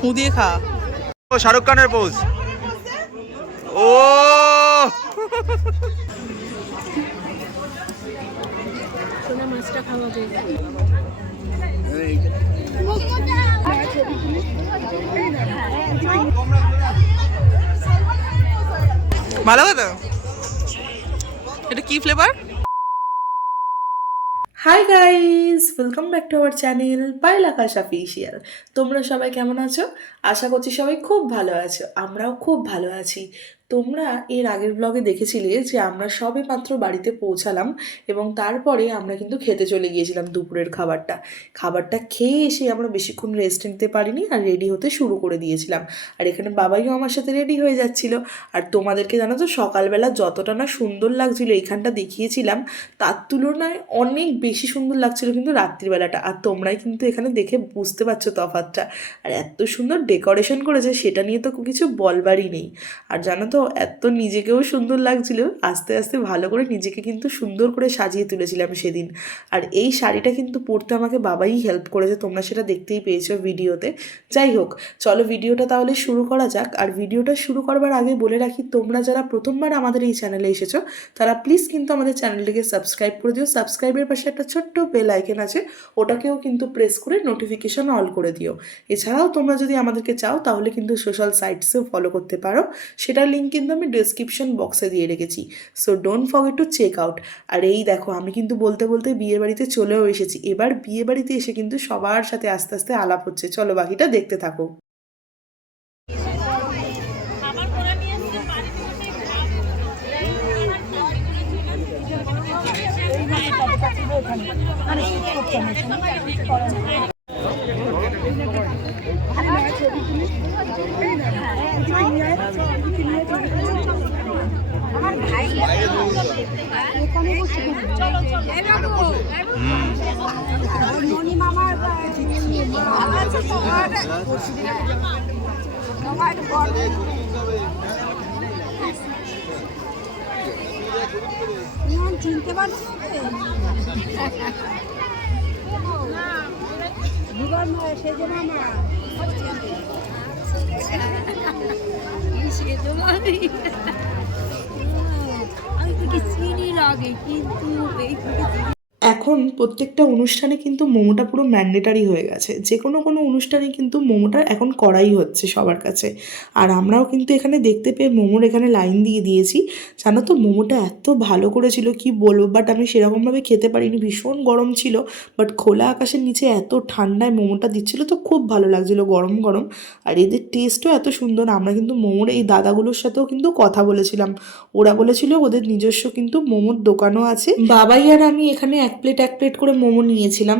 ফু দিয়ে খা। ও শাহরুখ খানের পোজ। ও সোনা মাছটা খাওয়া যায়। ভালো কথা। এটা কি flavour? Hi guys, welcome back to our channel Payel Akash official. তোমরা সবাই কেমন আছো? আশা করছি সবাই খুব ভালো আছো, আমরাও খুব ভালো আছি। তোমরা এর আগের ব্লগে দেখেছিলে যে আমরা সবে মাত্র বাড়িতে পৌঁছালাম এবং তারপরে আমরা কিন্তু খেতে চলে গিয়েছিলাম দুপুরের খাবারটা খেয়ে এসে আমরা বেশিক্ষণ রেস্ট নিতে পারিনি আর রেডি হতে শুরু করে দিয়েছিলাম। আর এখানে বাবাইও আমার সাথে রেডি হয়ে যাচ্ছিল। আর তোমাদেরকে জানো তো সকালবেলা যতটা না সুন্দর লাগছিল এইখানটা দেখিয়েছিলাম, তার তুলনায় অনেক বেশি সুন্দর লাগছিল কিন্তু রাত্রিবেলাটা। আর তোমরাই কিন্তু এখানে দেখে বুঝতে পারছো তফাৎটা। আর এত সুন্দর ডেকোরেশন করেছে সেটা নিয়ে তো কিছু বলবারই নেই। আর জানো তো এত নিজেকেও সুন্দর লাগছিল, আস্তে আস্তে ভালো করে নিজেকে কিন্তু সুন্দর করে সাজিয়ে তুলেছিলাম সেদিন। আর এই শাড়িটা কিন্তু পরতে আমাকে বাবাই হেল্প করেছে, তোমরা সেটা দেখতেই পেয়েছো ভিডিওতে। যাই হোক, চলো ভিডিওটা তাহলে শুরু করা যাক। আর ভিডিওটা শুরু করবার আগে বলে রাখি, তোমরা যারা প্রথমবার আমাদের এই চ্যানেলে এসেছো তারা প্লিজ কিন্তু আমাদের চ্যানেলটিকে সাবস্ক্রাইব করে দিও। সাবস্ক্রাইবের পাশে একটা ছোট্ট বেল আইকন আছে, ওটাকেও কিন্তু প্রেস করে নোটিফিকেশন অল করে দিও। এছাড়াও তোমরা যদি আমাদেরকে চাও তাহলে কিন্তু সোশ্যাল সাইটসেও ফলো করতে পারো, সেটার লিঙ্ক কিন্তু আমি ডেসক্রিপশন বক্সে দিয়ে রেখেছি। So don't forget to check out. আর এই দেখো, আমি কিন্তু বলতে বলতে বিয়ে বাড়িতে চলেও এসেছি। এবার বিয়ে বাড়িতে এসে কিন্তু সবার সাথে আস্তে আস্তে আলাপ হচ্ছে। চলো বাকিটা দেখতে থাকো। চিনতে পারছি আমি তো চিনি লাগে কিন্তু এখন প্রত্যেকটা অনুষ্ঠানে কিন্তু মোমোটা পুরো ম্যান্ডেটারি হয়ে গেছে। যে কোনো অনুষ্ঠানে কিন্তু মোমোটা এখন করাই হচ্ছে সবার কাছে। আর আমরাও কিন্তু এখানে দেখতে পেয়ে মোমোর এখানে লাইন দিয়ে দিয়েছি। জানো তো মোমোটা এত ভালো করেছিল কি বলবো, বাট আমি সেরকমভাবে খেতে পারিনি, ভীষণ গরম ছিল। বাট খোলা আকাশের নিচে এত ঠান্ডায় মোমোটা দিচ্ছিলো তো খুব ভালো লাগছিলো গরম গরম। আর এদের টেস্টও এত সুন্দর। আমরা কিন্তু মোমোর এই দাদাগুলোর সাথেও কিন্তু কথা বলেছিলাম, ওরা বলেছিল ওদের নিজস্ব কিন্তু মোমোর দোকানও আছে। বাবাই আর আমি এখানে এক প্লেট করে মোমো নিয়েছিলাম।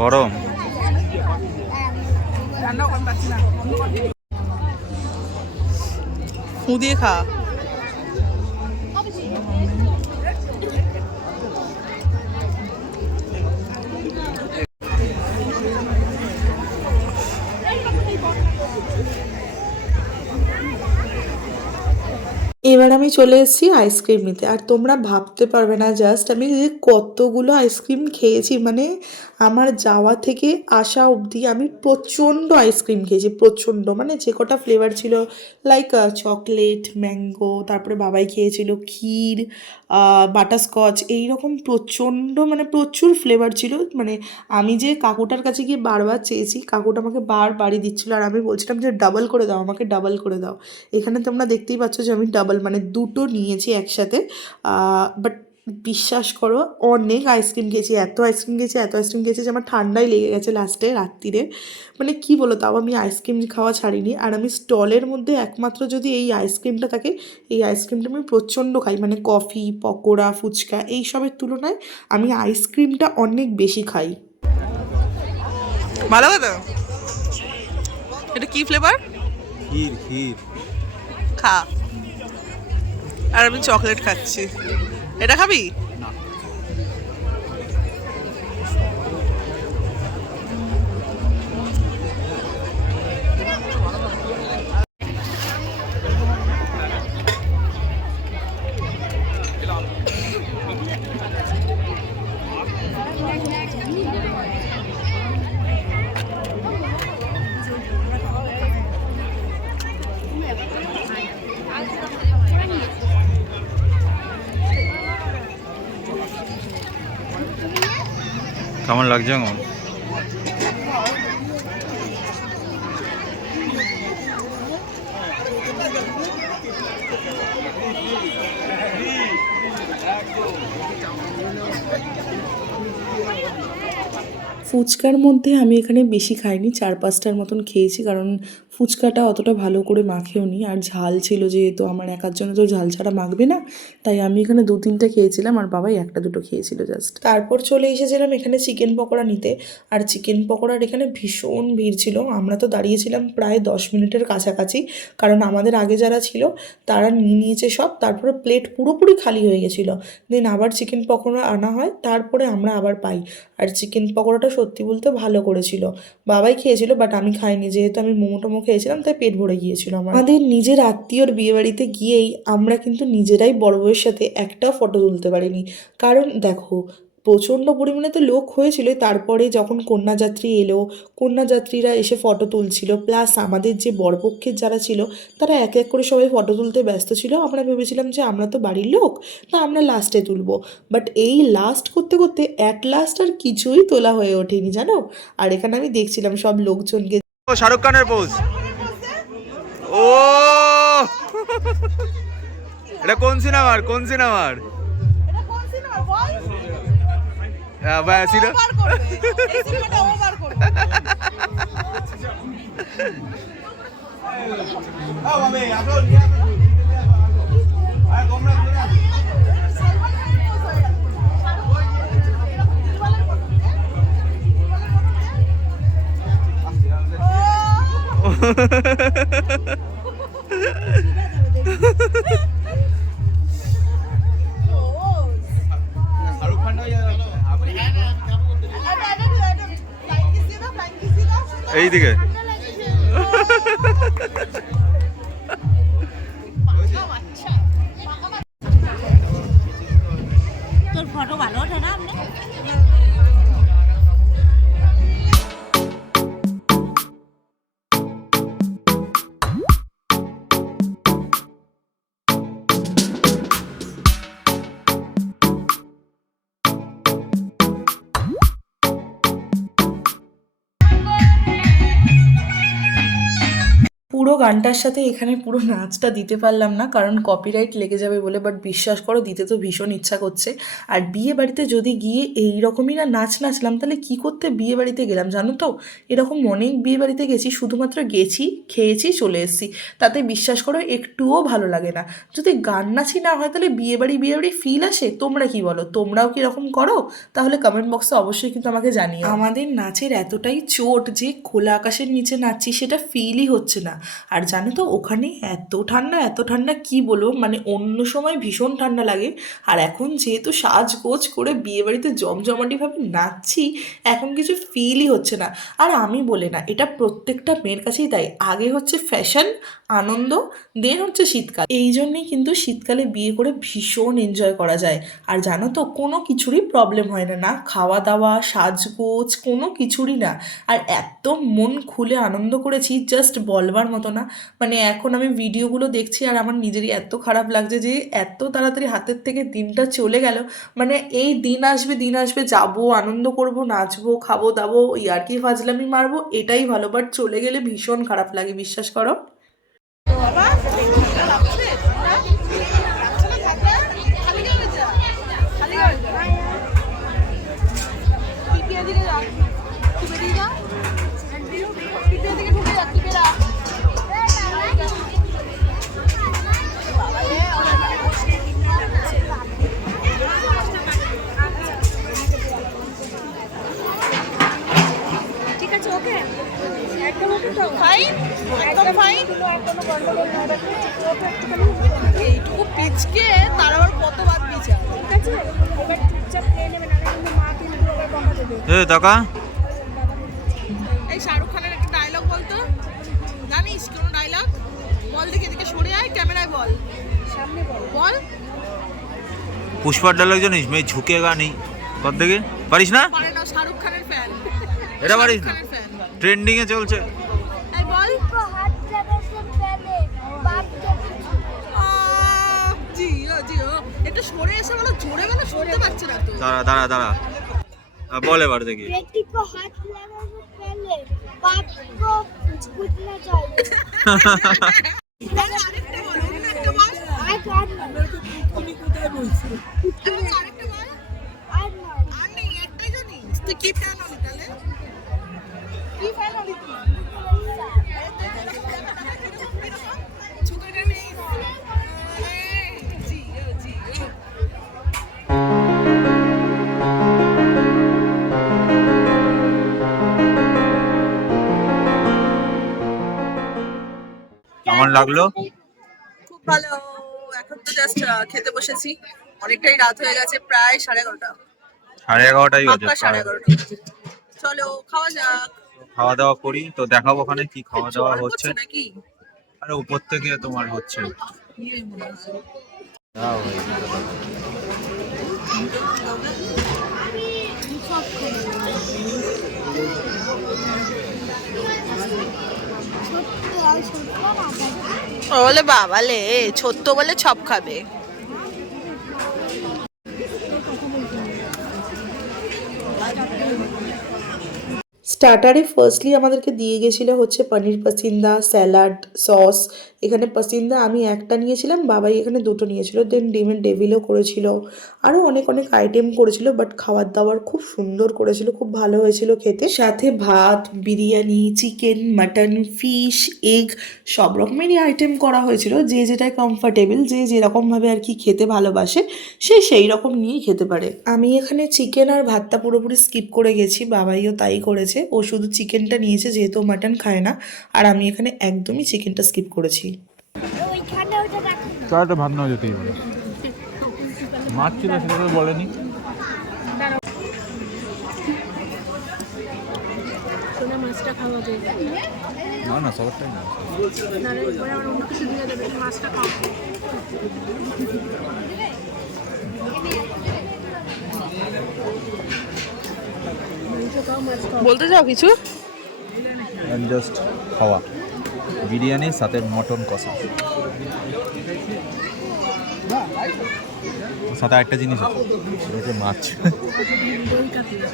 গরম। ফু দিয়ে খা। এবার আমি চলে এসেছি আইসক্রিম নিতে। আর তোমরা ভাবতে পারবে না জাস্ট আমি যে কতগুলো আইসক্রিম খেয়েছি, মানে আমার যাওয়া থেকে আসা অবধি আমি প্রচণ্ড আইসক্রিম খেয়েছি, প্রচণ্ড। মানে যে কটা ফ্লেভার ছিল, লাইক চকলেট, ম্যাঙ্গো, তারপরে বাবাই খেয়েছিল ক্ষীর, বাটারস্কচ, এইরকম প্রচণ্ড, মানে প্রচুর ফ্লেভার ছিল। মানে আমি যে কাকুটার কাছে গিয়ে বারবার চেয়েছি, কাকুটা আমাকে বারবারই দিচ্ছিলো। আর আমি বলছিলাম যে ডাবল করে দাও, আমাকে ডাবল করে দাও। এখানে তোমরা দেখতেই পাচ্ছ যে আমি ডাবল মানে দুটো নিয়েছি একসাথে। বাট বিশ্বাস করো অনেক আইসক্রিম খেয়েছি, এত আইসক্রিম খেয়েছি যে আমার ঠান্ডাই লেগে গেছে লাস্টে রাত্রিরে। মানে কি বলো, তাও আমি আইসক্রিম খাওয়া ছাড়িনি। আর আমি স্টলের মধ্যে একমাত্র যদি এই আইসক্রিমটা থাকে, এই আইসক্রিমটা আমি প্রচণ্ড খাই। মানে কফি, পকোড়া, ফুচকা এইসবের তুলনায় আমি আইসক্রিমটা অনেক বেশি খাই। ভালো কথা। এটা কি ফ্লেভার? ক্ষীর। খা। আর আমি চকলেট খাচ্ছি। এটা খাবি? কেমন লাগছে এখন? ফুচকার মধ্যে আমি এখানে বেশি খাইনি, 4-5টার মতন খেয়েছি, কারণ ফুচকাটা অতটা ভালো করে মাখেও নি, আর ঝাল ছিল যেহেতু, আমার একার জন্য তো ঝাল ছাড়া মাখবে না, তাই আমি এখানে 2-3টে খেয়েছিলাম আর বাবাই 1-2টো খেয়েছিল জাস্ট। তারপর চলে এসেছিলাম এখানে চিকেন পকোড়া নিতে, আর চিকেন পকোড়ার এখানে ভীষণ ভিড় ছিল। আমরা তো দাঁড়িয়েছিলাম প্রায় 10 মিনিটের কাছাকাছি, কারণ আমাদের আগে যারা ছিল তারা নিয়ে নিয়েছে সব, তারপরে প্লেট পুরোপুরি খালি হয়ে গেছিলো। দেন আবার চিকেন পকোড়া আনা হয়, তারপরে আমরা আবার পাই। আর চিকেন পকোড়াটা সত্যি বলতে ভালো করেছিল, বাবাই খেয়েছিল, বাট আমি খাইনি, যেহেতু আমি মোমো টোমো খেয়েছিলাম তাই পেট ভরে গিয়েছিল আমার। আমাদের নিজের আত্মীয়র বিয়েবাড়িতে গিয়েই আমরা কিন্তু নিজেরাই বড় বউয়ের সাথে একটা ফটো তুলতে পারিনি, কারণ দেখো প্রচণ্ড পরিমাণে তো লোক হয়েছিল। তারপরে যখন কন্যাযাত্রী এলো, কন্যাযাত্রীরা এসে ফটো তুলছিল, প্লাস আমাদের যে বরপক্ষের যারা ছিল তারা এক এক করে সবাই ফটো তুলতে ব্যস্ত ছিল। আমরা ভেবেছিলাম যে আমরা তো বাড়ির লোক, তা আমরা লাস্টে তুলবো, বাট এই লাস্ট করতে করতে অ্যাট লাস্ট আর কিছুই তোলা হয়ে ওঠেনি জানো। আর এখানে আমি দেখছিলাম সব লোকজনকে। ও শাহরুখ খানের পোজ। ও এটা কোন সিনেমার? কোন সিনেমার? ছিল এইদিকে। তোর ফটো ভালো ওঠে না? পুরো গানটার সাথে এখানে পুরো নাচটা দিতে পারলাম না, কারণ কপিরাইট লেগে যাবে বলে, বাট বিশ্বাস করো দিতে তো ভীষণ ইচ্ছা করছে। আর বিয়ে বাড়িতে যদি গিয়ে এই রকমই না নাচ নাচলাম, তাহলে কি করতে বিয়ে বাড়িতে গেলাম জানো তো। এরকম অনেক বিয়ে বাড়িতে গেছি, শুধুমাত্র গেছি, খেয়েছি, চলে এসেছি, তাতে বিশ্বাস করো একটুও ভালো লাগে না। যদি গান নাচই না হয় তাহলে বিয়ে বাড়ি ফিল আসে? তোমরা কি বলো? তোমরাও কি এরকম করো? তাহলে কমেন্ট বক্সে অবশ্যই কিন্তু আমাকে জানিও। আমাদের নাচের এতটাই চোট যে খোলা আকাশের নিচে নাচছি সেটা ফিলই হচ্ছে না। আর জানো তো ওখানে এত ঠান্ডা কি বলবো, মানে অন্য সময় ভীষণ ঠান্ডা লাগে, আর এখন যেহেতু সাজগোজ করে বিয়ে বাড়িতে জমজমাটিভাবে নাচছি, এখন কিছু ফিলই হচ্ছে না। আর আমি বলে না, এটা প্রত্যেকটা মেয়ের কাছেই তাই, আগে হচ্ছে ফ্যাশন, আনন্দ, দেন হচ্ছে শীতকাল। এই জন্যেই কিন্তু শীতকালে বিয়ে করে ভীষণ এনজয় করা যায়। আর জানো তো কোনো কিছুরই প্রবলেম হয় না, না খাওয়া দাওয়া, সাজগোজ, কোনো কিছুরই না। আর এত মন খুলে আনন্দ করেছি জাস্ট বলবার মতো না। মানে এখন আমি ভিডিওগুলো দেখছি আর আমার নিজেরই এত খারাপ লাগছে যে এত তাড়াতাড়ি হাতের থেকে দিনটা চলে গেল। মানে এই দিন আসবে যাবো, আনন্দ করব, নাচবো, খাবো দাবো, ইয়ার্কি ফাজলামি মারবো, এটাই ভালো, বাট চলে গেলে ভীষণ খারাপ লাগে, বিশ্বাস করো। ঠিক আছে, ওকে একদম ওকে তো ফাইন, একদম ফাইন। এইটুকু পিচকে তার আবার কত বাদ পিছা। টাকা এই শাহরুখ খানের একটা ডায়লগ বলতো, জানিস কোন ডায়লগ? বল দেখে এদিকে সরে আয়, ক্যামেরায় বল, সামনে বল, বল। পুষ্পার ডায়লগ জানিস? মেয়ে ঝুঁকেগা নেই কত দেখে পারিস না? পারে না, শাহরুখ খানের ফ্যান। এটা পারিস না? ফ্যান। ট্রেন্ডিং এ চলছে। এই বল। জিও জিও, একটু সরে এসে বলো, জোরে বলো, শুনতে পাচ্ছে না তো। দাঁড়া দাঁড়া বল এবার দেখি। बेटी को हाथ लगाने से पहले बाप को पूछना चाहिए। আরেকটা বল, অন্য একটা বল। आज আরেকটা বল। आज আর নেই, একটাই জানিস। তুই কি ফ্যান হলি তাহলে? কি ফ্যান হলি তুই? ছুটিটা নেই। জিও জিও। কেমন লাগলো? খুব ভালো। এখন তো জাস্ট খেতে বসেছি, অনেকটাই রাত হয়ে গেছে, প্রায় 11:30। 11:30 বাজে। পাক্কা 11:30। চলো খাওয়া যাক। খাওয়া দাওয়া করি তো, দেখাবো ওখানে কি খাওয়া দাওয়া ঝড় হচ্ছে। পড়ছে নাকি? আরে উপর থেকে তোমার হচ্ছে। ইয়ে মনে হয়। বলে বাবালে ছোট্ট বলে ছপ খাবে। স্টার্টারে ফার্স্টলি আমাদেরকে দিয়ে গেছিলো হচ্ছে পনির পাসিন্দা, স্যালাড, সস। এখানে পাসিন্দা আমি একটা নিয়েছিলাম, বাবাই এখানে দুটো নিয়েছিল। দেন ডিমের ডেভিলও করেছিল, আরও অনেক অনেক আইটেম করেছিল। বাট খাবার দাবার খুব সুন্দর করেছিল, খুব ভালো হয়েছিল খেতে। সাথে ভাত, biryani, chicken, mutton, fish, egg সব রকমেরই আইটেম করা হয়েছিল। যে যেটাই কমফর্টেবল, যে যেরকমভাবে আর কি খেতে ভালোবাসে সে সেই রকম নিয়েই খেতে পারে। আমি এখানে চিকেন আর ভাতটা পুরোপুরি স্কিপ করে গেছি, বাবাইও তাই করেছে। ও শুধু চিকেনটা নিয়েছে যেহেতু মাটন খায় না, আর আমি এখানে একদমই চিকেনটা স্কিপ করেছি। ওইখানে ওটা রাখুন। তাহলে ভাত নাও যেতেই পারে। মাছ ছিল সেটা তো বলেনি। সোনা মাছটা খাওয়া যায় না না সবারটাই না। না রে, পরে আর অন্য কিছু দিয়ে দেবে, মাছটা খাও। বলতে চাও কিছু? জাস্ট খাওয়া বিরিয়ানি সাথে মটন কষা, সাথে একটা জিনিস আছে সেটা হচ্ছে মাছ। দই কাতলা।